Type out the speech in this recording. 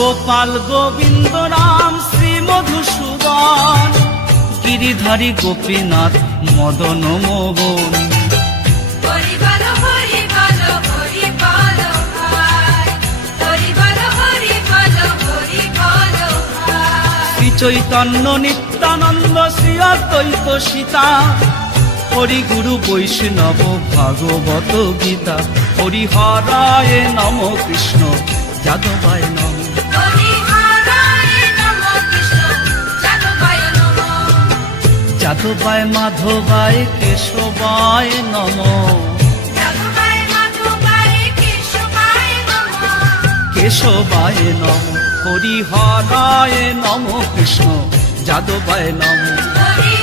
গোপাল গোবিন্দ রাম শ্রী মধুসূদন, গিরিধারী গোপীনাথ মদন মোহন। হরি বল হরি বল হরি বল ভাই, হরি বল হরি বল হরি বল ভাই। শ্রী চৈতন্য নিত্যানন্দ শ্রী অদ্বৈত সীতা, হরি গুরু বৈষ্ণব ভাগবত গীতা। হরি হরায় নম কৃষ্ণ যাদবায় নম, হরি হরায় নম কৃষ্ণ যাদবায় নম, যাদবায় মাধবায় কেশবায় নম, যাদবায় মাধবায় কেশবায় নম, কেশবায় নম। হরি হরায় নম কৃষ্ণ যাদবায় নম। হরি